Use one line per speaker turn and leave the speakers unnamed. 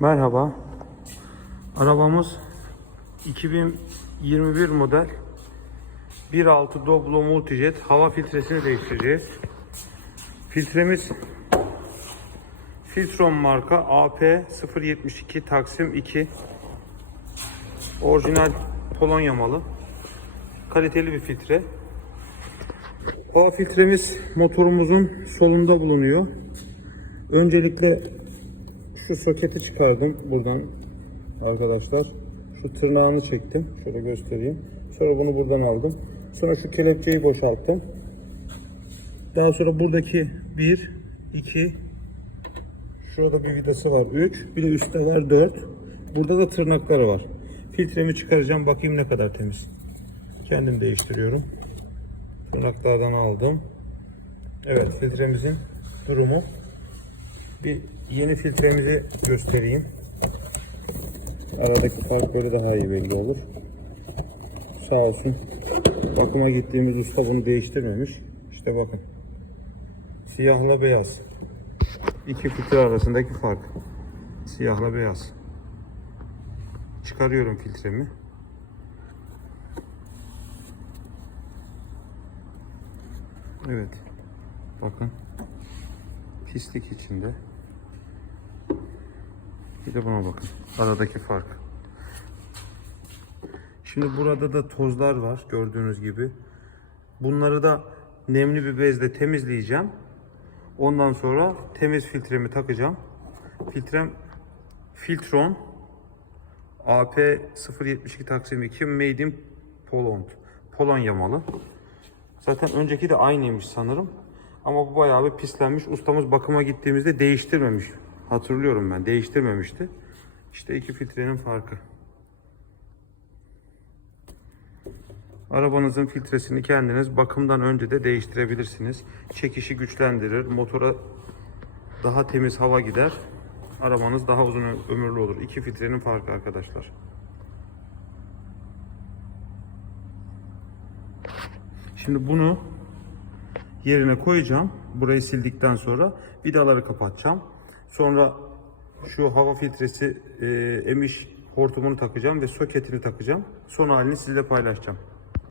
Merhaba. Arabamız 2021 model 1.6 Doblo Multijet hava filtresini değiştireceğiz. Filtremiz Filtron marka AP072 Taksim 2 orijinal Polonya malı. Kaliteli bir filtre. Hava filtremiz motorumuzun solunda bulunuyor. Öncelikle şu soketi çıkardım buradan arkadaşlar. Şu tırnağını çektim. Şöyle göstereyim. Sonra bunu buradan aldım. Sonra şu kelepçeyi boşalttım. Daha sonra buradaki 1, 2, şurada bir vidası var 3, bir de üstte var 4. Burada da tırnakları var. Filtremi çıkaracağım bakayım ne kadar temiz. Kendim değiştiriyorum. Tırnaklardan aldım. Evet filtremizin durumu. Bir yeni filtremizi göstereyim. Aradaki fark böyle daha iyi belli olur. Sağ olsun. Bakıma gittiğimiz usta bunu değiştirmemiş. İşte bakın. Siyahla beyaz. İki filtre arasındaki fark. Siyahla beyaz. Çıkarıyorum filtremi. Evet. Bakın. Pislik içinde. Bir de buna bakın. Aradaki fark. Şimdi burada da tozlar var gördüğünüz gibi. Bunları da nemli bir bezle temizleyeceğim. Ondan sonra temiz filtremi takacağım. Filtrem Filtron AP072 Taksim 2 Made in Poland. Polonya malı. Zaten önceki de aynıymış sanırım. Ama bu bayağı bir pislenmiş. Ustamız bakıma gittiğimizde değiştirmemiş. Hatırlıyorum ben. Değiştirmemişti. İşte iki filtrenin farkı. Arabanızın filtresini kendiniz bakımdan önce de değiştirebilirsiniz. Çekişi güçlendirir. Motora daha temiz hava gider. Arabanız daha uzun ömürlü olur. İki filtrenin farkı arkadaşlar. Şimdi bunu yerine koyacağım. Burayı sildikten sonra vidaları kapatacağım. Sonra şu hava filtresi e, emiş hortumunu takacağım ve soketini takacağım. Son halini sizle paylaşacağım.